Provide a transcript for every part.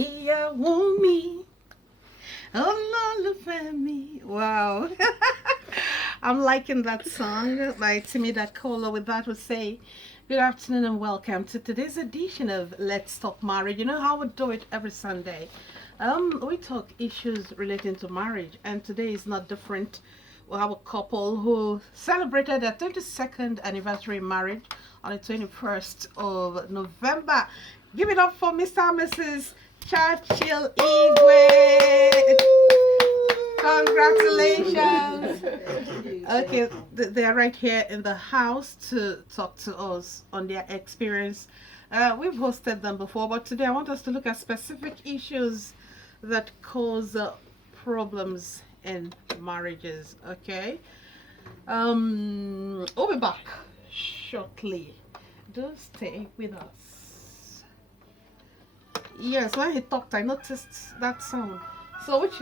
Ìyàwó mi, olólùfẹ́ mi. Wow. I'm liking that song by Timmy Dakola. With that, we say good afternoon and welcome to today's edition of Let's Talk Marriage. You know how we do it every Sunday. We talk issues relating to marriage, and today is not different. We have a couple who celebrated their 22nd anniversary marriage on the 21st of November. Give it up for Mr. and Mrs. Churchill Igww. Congratulations. Okay, they're right here in the house to talk to us on their experience. We've hosted them before, but today I want us to look at specific issues that cause problems in marriages. Okay, we'll be back shortly. Do stay with us. Yes, when he talked, I noticed that sound. So which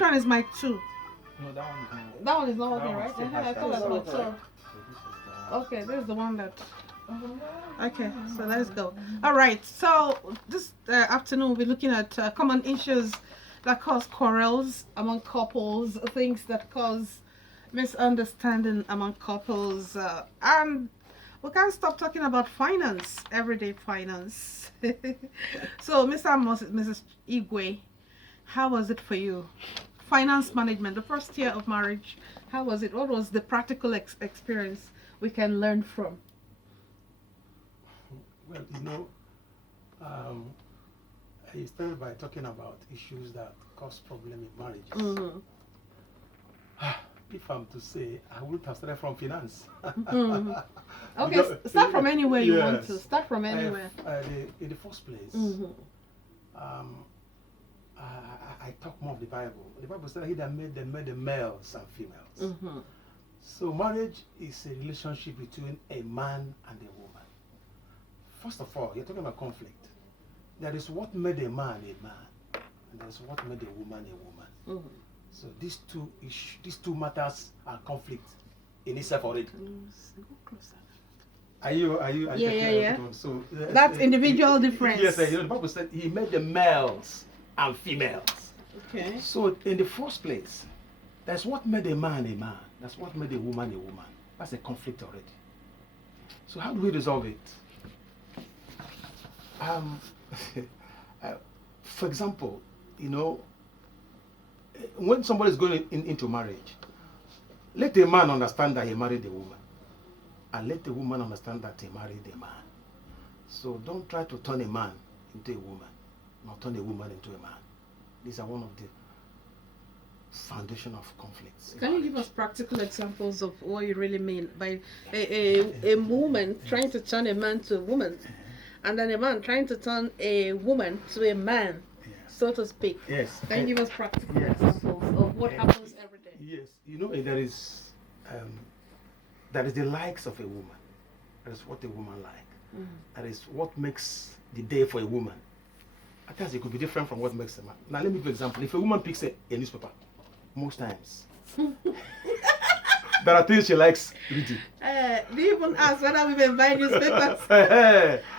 one is mic 2? No, that one is not. That one is not working, That one right? still I has thought that. that's mic 2. So this is Okay, this is the one that. Okay, so let's go. All right, so this afternoon we'll be looking at common issues that cause quarrels among couples, things that cause misunderstanding among couples, and we can't stop talking about finance, everyday finance. So, Mr. and Mrs. Igwe, how was it for you? Finance management, the first year of marriage, how was it? What was the practical experience we can learn from? well, I started by talking about issues that cause problem in marriages. Mm-hmm. If I'm to say, I would have started from finance. Mm-hmm. Okay, Because- start from anywhere you want Yes. to. Start from anywhere. In the first place, Mm-hmm. I talk more of the Bible. The Bible said he that made the males and females. Mm-hmm. So marriage is a relationship between a man and a woman. First of all, you're talking about conflict. There is what made a man, and there is what made a woman. Mm-hmm. So these two matters are conflict in itself already. Go closer. Are you Yeah. So That's individual difference. Yes, the Bible said he made the males and females. Okay. So in the first place, that's what made a man a man. That's what made a woman a woman. That's a conflict already. So how do we resolve it? For example, when somebody is going into marriage, let a man understand that he married a woman, and let the woman understand that he married a man. So don't try to turn a man into a woman, nor turn a woman into a man. These are one of the foundation of conflicts. Can you give us practical examples of what you really mean by a woman trying to turn a man to a woman, and then a man trying to turn a woman to a man, so to speak? Yes. Can you give us practical examples of what happens every day? Yes. There is the likes of a woman. That is what a woman like. That is what makes the day for a woman. At times it could be different from what makes a man. Now let me give an example. If a woman picks a newspaper, most times there are things she likes reading. Do you even ask whether women buy newspapers?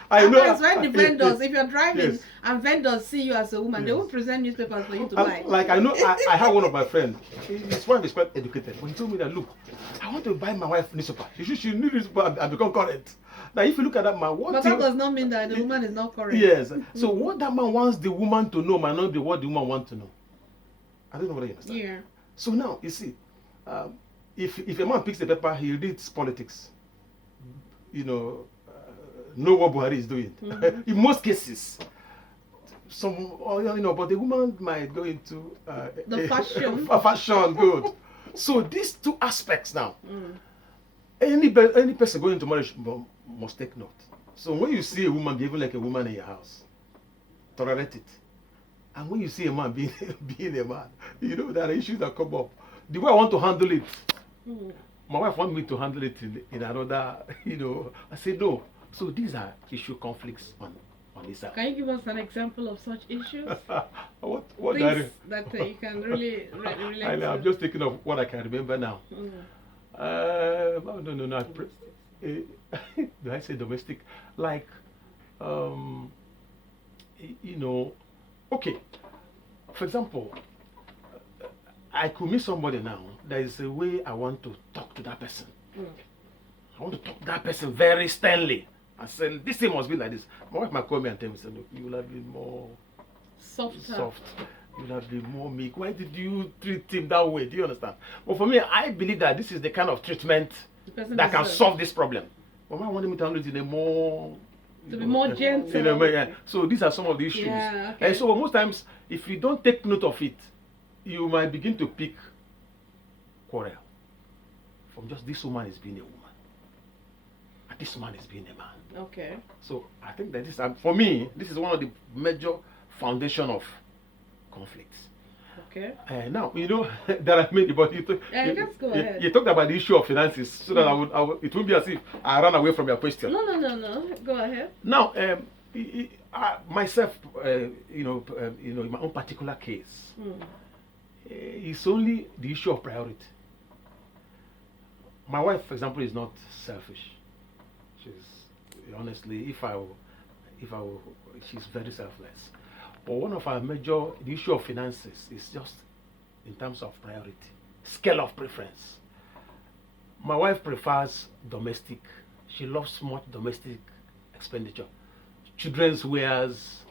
I know. Sometimes when the vendors, if you're driving Yes. and vendors see you as a woman, they won't present newspapers for you to buy. Like I know, I have one of my friends. His wife is quite educated, but he told me that, look, I want to buy my wife newspaper. She need newspaper and become current. Now, if you look at that man, But that does not mean that the woman is not correct. Yes. So what that man wants the woman to know might not be what the woman wants to know. I don't know whether you understand. Yeah. So now, you see, if a man picks the paper, he reads politics. Know what Buhari is doing. In most cases, but the woman might go into the fashion. Fashion, good. So these two aspects now, any person going into marriage must take note. So when you see a woman behaving like a woman in your house, tolerate it. And when you see a man being a man, there are issues that come up. The way I want to handle it, my wife wants me to handle it in another, I say no. So these are issue conflicts on this side. Can you give us an example of such issues? what Things that you can really relate to? I'm just thinking of what I can remember now. No. Do I say domestic? Like, Okay, for example, I could meet somebody now. There is a way I want to talk to that person. I want to talk to that person very sternly. I said, this thing must be like this. My wife might call me and tell me, look, you will have been more Soft. You will have been more meek. Why did you treat him that way? Do you understand? But for me, I believe that this is the kind of treatment that can solve this problem. But I wanted me to handle it in a more... To be more gentle. Yeah. So these are some of the issues. Yeah, okay. And so most times, if you don't take note of it, you might begin to pick quarrel from just this woman is being a woman and this man is being a man. Okay. So I think that this, for me, this is one of the major foundation of conflicts. Okay. Now, you know, there are many, but let's go ahead. You talked about the issue of finances, so that it won't be as if I ran away from your question. No. Go ahead. Now, myself, in my own particular case, it's only the issue of priority. My wife, for example, is not selfish. She's honestly, she's very selfless. But one of our the issue of finances is just in terms of priority, scale of preference. My wife prefers domestic. She loves much domestic expenditure. Children's wares,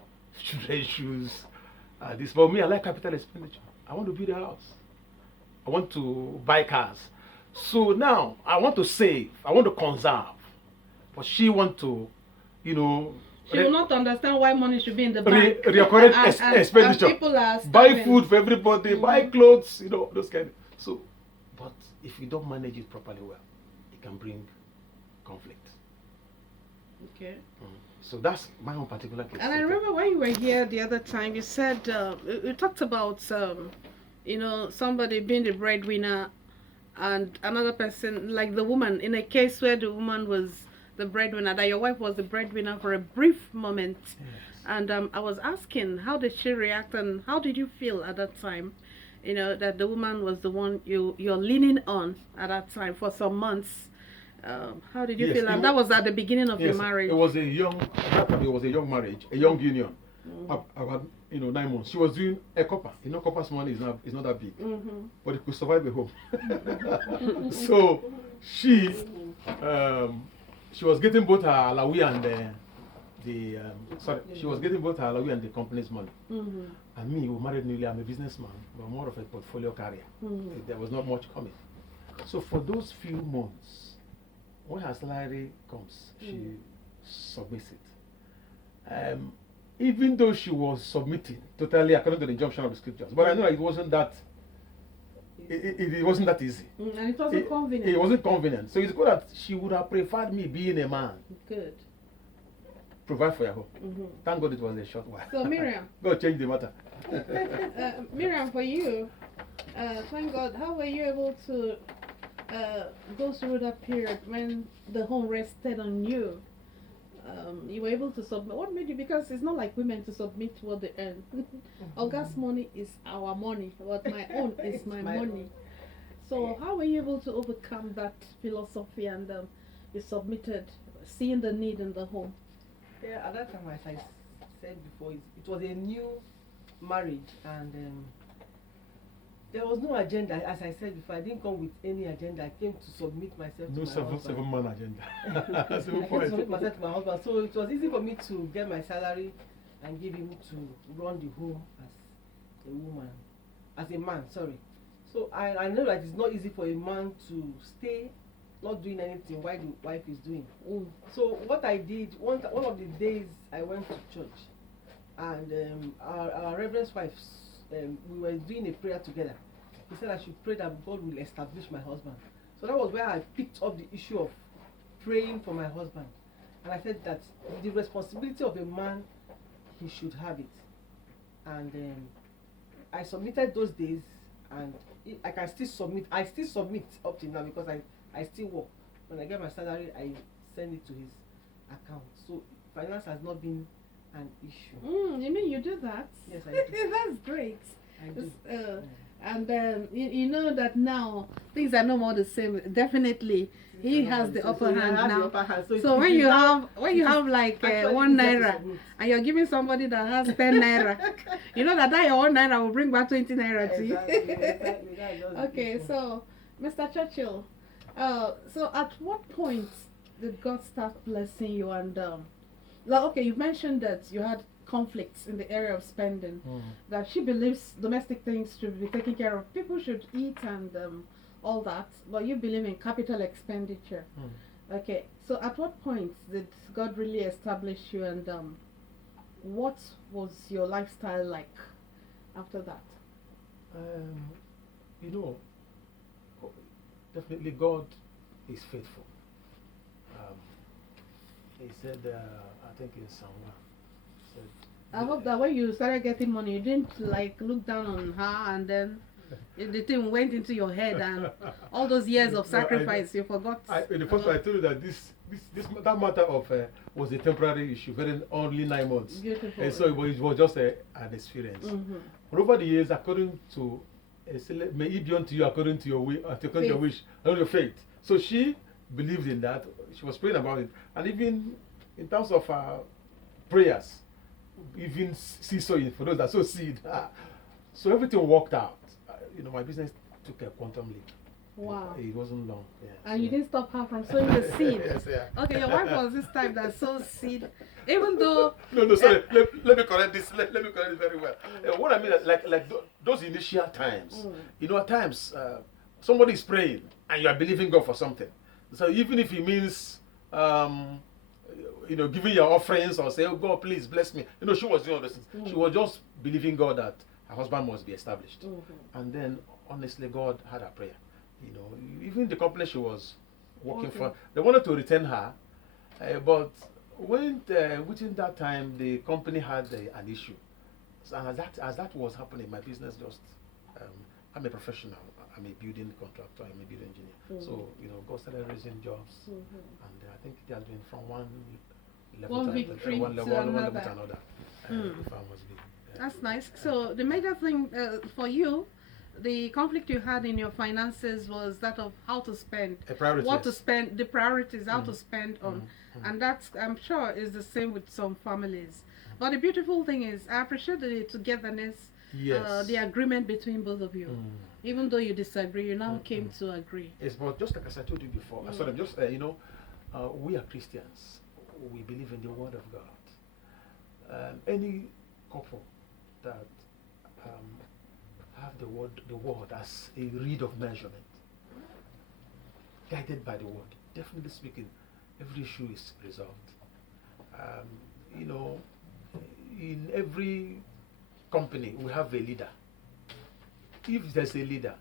children's shoes, this. But me, I like capital expenditure. I want to build a house. I want to buy cars. So now, I want to save. I want to conserve. But she wants to, She will not understand why money should be in the bank. Recurrent expenditure. And people are buy food for everybody, buy clothes, those kind of. So, but if you don't manage it properly well, it can bring conflict. Okay. So that's my own particular case. And I remember when you were here the other time, you said, you talked about, somebody being the breadwinner and another person, like the woman, in a case where the woman was the breadwinner, that your wife was the breadwinner for a brief moment. Yes. And I was asking, how did she react and how did you feel at that time? That the woman was the one you're leaning on at that time for some months. How did you feel? And that was at the beginning of your marriage. It was a young marriage, a young union. About 9 months. She was doing a copper. Copper's money is not that big, but it could survive a home. So she was getting both her alawi and she was getting both her alawi and the company's money. And me, we married newly. I'm a businessman, but more of a portfolio carrier. There was not much coming. So for those few months, when her salary comes, she submits it. Even though she was submitting totally according to the injunction of the scriptures, but I know it wasn't that. It wasn't that easy. And it wasn't convenient. It wasn't convenient. So it's good that she would have preferred me being a man. Good. Provide for your home. Thank God it was a short while. So Miriam. God change the matter. Miriam, for you, thank God, how were you able to go through that period when the home rested on you? You were able to submit. What made you? Because it's not like women to submit what they earn. August's money is our money, but my own is my money. So how were you able to overcome that philosophy and you submitted, seeing the need in the home? Yeah, at that time, as I said before, it was a new marriage and there was no agenda. As I said before, I didn't come with any agenda. I came to submit myself to my husband. Seven-man agenda. I came to submit myself to my husband. So it was easy for me to get my salary and give him to run the home as a woman, as a man, sorry. So I know that it's not easy for a man to stay not doing anything while the wife is doing. So what I did, one of the days I went to church and our reverend's wife, we were doing a prayer together. He said I should pray that God will establish my husband. So that was where I picked up the issue of praying for my husband. And I said that the responsibility of a man, he should have it. And I submitted those days and I can still submit. I still submit up to now because I still work. When I get my salary, I send it to his account. So finance has not been an issue. You mean you do that? Yes, I do. That's great. I do. And you know that now things are no more the same. Definitely, he has the upper hand now. So, So when you have like Actually, 1 easier to naira submit. and you're giving somebody that has 10 naira, you know that your 1 naira will bring back 20 naira to you. Exactly. That's just the Okay, issue. so Mr. Churchill, so at what point did God start blessing you? And like, okay, you mentioned that you had conflicts in the area of spending. That she believes domestic things should be taken care of. People should eat and all that, but you believe in capital expenditure. Okay, so at what point did God really establish you, and what was your lifestyle like after that? You know, definitely God is faithful. He said, I think in Psalm 1, he said, I hope that when you started getting money, you didn't like look down on her and then the thing went into your head and all those years of sacrifice you forgot. In the first place, I told you that that matter of was a temporary issue, only 9 months. Beautiful. And so it was just an experience. But over the years, according to, may it be unto you according to your way, according to your wish, according to your faith. So she believed in that. She was praying about it, and even in terms of prayers, even seed sowing for those that sow seed. So everything worked out. You know, my business took a quantum leap. Wow. It wasn't long. Yeah, And you didn't stop her from sowing the seed. Yes, yeah. Okay, your wife was this type that sows seed, even though. No, sorry. Let me correct this. Let me correct this very well. What I mean is like those initial times. You know, at times somebody is praying and you are believing God for something. So even if it means you know, giving your offerings or say, oh God, please bless me. You know, she was doing all those things. She was just believing God that her husband must be established. And then honestly, God had her prayer. You know, even the company she was working for, they wanted to retain her, but when within that time the company had an issue. So, and as that was happening, my business just I'm a professional. I'm a building contractor. I'm a building engineer. So you know, God started raising jobs, and I think it has been from one level One to victory one to level to another. another. The farm was big. That's nice. So the major thing for you, the conflict you had in your finances was that of how to spend, what to spend, the priorities, how to spend on, and that's, I'm sure, is the same with some families. But the beautiful thing is, I appreciate the togetherness, the agreement between both of you. Even though you disagree, you now came to agree. Yes, but just like as I told you before, you know, we are Christians. We believe in the Word of God. Any couple that have the word as a reed of measurement, guided by the word, definitely speaking, every issue is resolved. You know, in every company we have a leader. If there's a leader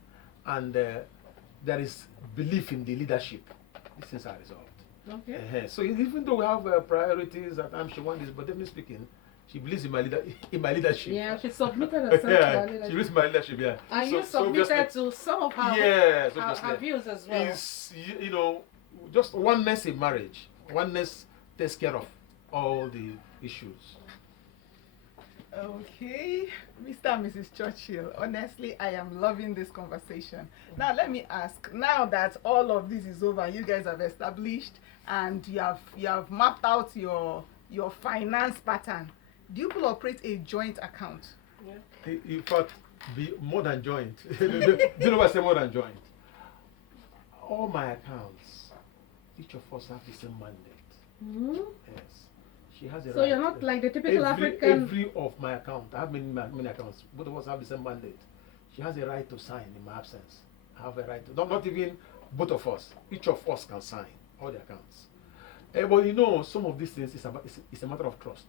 and there is belief in the leadership, these things are resolved. Okay. So even though we have priorities, at times she wants this, but definitely speaking, she believes in my leadership. Yeah, she submitted herself to her leadership. She believes in my leadership, yeah. And you submitted to some of her, her views as well. It's, you know, just oneness in marriage. Oneness takes care of all the issues. Okay, Mr. and Mrs. Churchill, honestly, I am loving this conversation. Now, let me ask, now that all of this is over, you guys have established and you have mapped out your finance pattern, do you people operate a joint account? Yeah. In fact, be more than joint. Do you know what I say more than joint? All my accounts, each of us have the same mandate. Yes. She has a So right. you're not like the typical African. Every of my account, I have many accounts. Both of us have the same mandate. She has a right to sign in my absence. I have a right to. Not even both of us. Each of us can sign all the accounts. But you know, some of these things is a matter of trust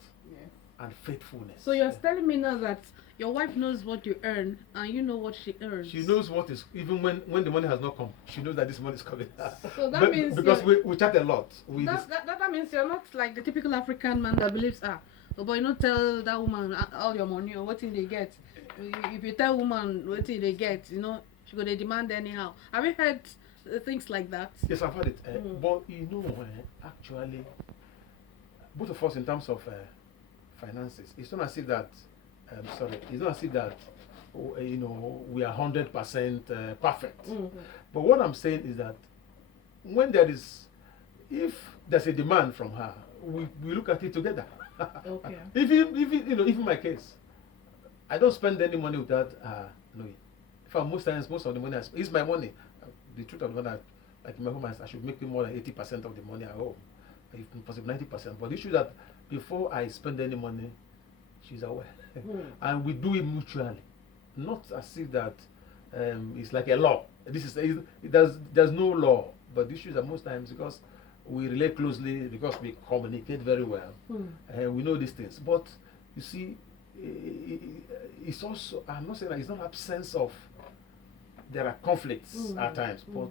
and faithfulness. So you're telling me now that your wife knows what you earn and you know what she earns. She knows what is, even when the money has not come, she knows that this money is coming. So that means because we chat a lot. That means you're not like the typical African man that believes, oh boy, not tell that woman all your money or what thing they get. If you tell woman what thing they get, you know, she gonna demand anyhow. Have you heard things like that? Yes, I've heard it. But you know, actually, both of us in terms of finances, it's not as if that. It's not as if that you know, we are 100% perfect. But what I'm saying is that when there is, if there's a demand from her, we look at it together. Okay. Even my case, I don't spend any money without knowing. For most times, most of the money is my money. The truth of the matter, like in my home, I should make more than 80% of the money at home, if possible 90%. But the issue that before I spend any money, she's aware, and we do it mutually, not as if that it's like a law. There's no law, but the issue is that most times because we relate closely, because we communicate very well, and we know these things. But you see, it's also, I'm not saying that it's not absence of, there are conflicts at times, but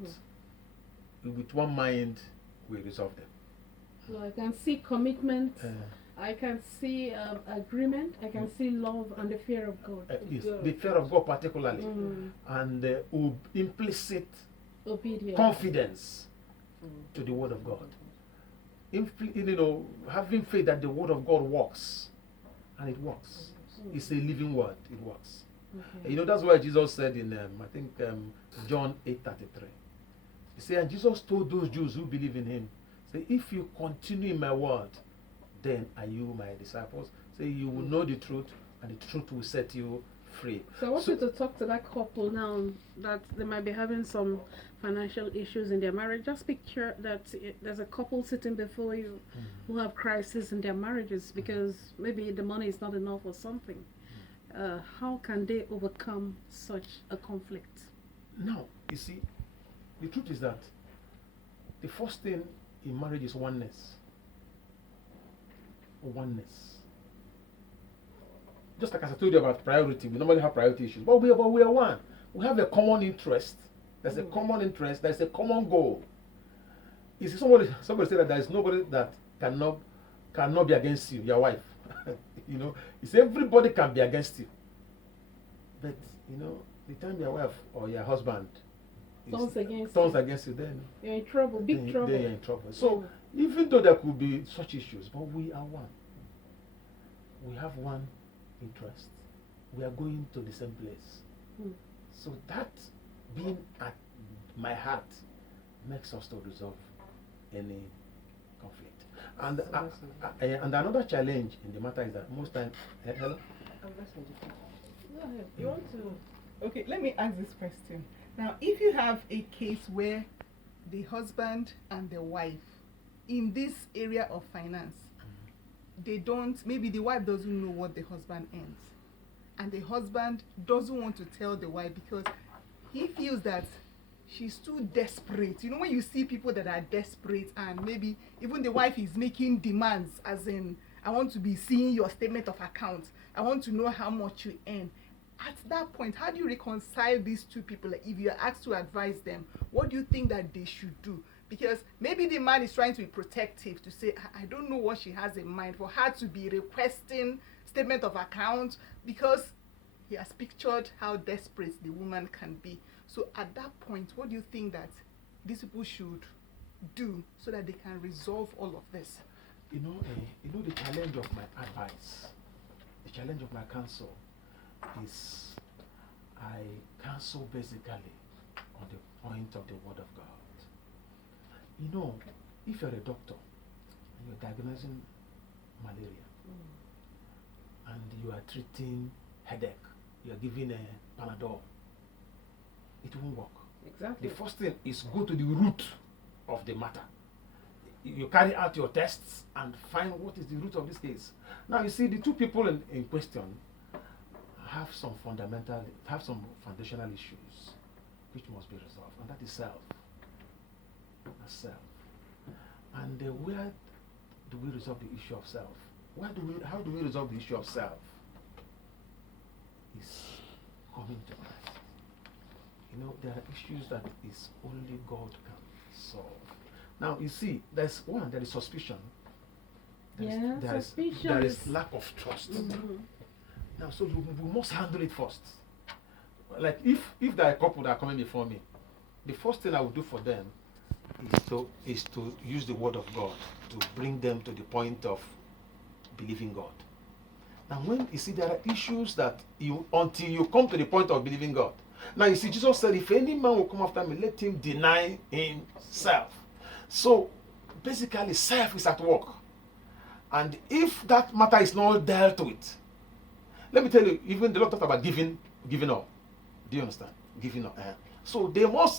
with one mind we resolve them. So I can see commitment, I can see agreement, I can see love and the fear of God. Yes, the fear of God particularly, and implicit Obedience. confidence to the word of God. Having faith that the word of God works, and it works. It's a living word. It works. Okay. That's why Jesus said in I think John 8:33. He said, and Jesus told those Jews who believe in him, say, if you continue in my word, then are you my disciples. Say, you will know the truth, and the truth will set you free. So I want you to talk to that couple now that they might be having some financial issues in their marriage. Just picture that there's a couple sitting before you who have crisis in their marriages because maybe the money is not enough or something. How can they overcome such a conflict? Now, you see, the truth is that the first thing in marriage is oneness. Oneness. Just like as I told you about priority, we normally have priority issues, but we are one. We have a common interest. There's a common interest. There's a common goal. You see, somebody said that there is nobody that cannot be against you, your wife. It's everybody can be against you. But the time your wife or your husband Turns against you, then you're in trouble, big trouble. Then you're in trouble. So even though there could be such issues, but we are one. We have one interest. We are going to the same place. So that being at my heart makes us to resolve any conflict. And another challenge in the matter is that most times, hello? Go ahead. You want to? Okay, let me ask this question. Now, if you have a case where the husband and the wife in this area of finance, maybe the wife doesn't know what the husband earns, and the husband doesn't want to tell the wife because he feels that she's too desperate. When you see people that are desperate and maybe even the wife is making demands, as in, I want to be seeing your statement of account, I want to know how much you earn. At that point, how do you reconcile these two people? Like, if you are asked to advise them, what do you think that they should do? Because maybe the man is trying to be protective, to say, I don't know what she has in mind, for her to be requesting statement of account because he has pictured how desperate the woman can be. So at that point, what do you think that these people should do so that they can resolve all of this? The challenge of my advice, the challenge of my counsel is I counsel basically on the point of the word of God. If you're a doctor and you're diagnosing malaria and you are treating headache, you're giving a Panadol, it won't work. Exactly. The first thing is go to the root of the matter. You carry out your tests and find what is the root of this case. Now you see the two people in question have some foundational issues which must be resolved, and that is self. That's self. And where do we resolve the issue of self? How do we resolve the issue of self? Is coming to Christ. There are issues that is only God can solve. Now you see, there is suspicion. There is lack of trust. Now, so we must handle it first. Like if there are a couple that are coming before me, the first thing I will do for them is to use the word of God to bring them to the point of believing God. Now, when you see there are issues that until you come to the point of believing God. Now you see, Jesus said, if any man will come after me, let him deny himself. So basically, self is at work. And if that matter is not dealt with, let me tell you, even the Lord talked about giving up. Do you understand? Giving up. So they must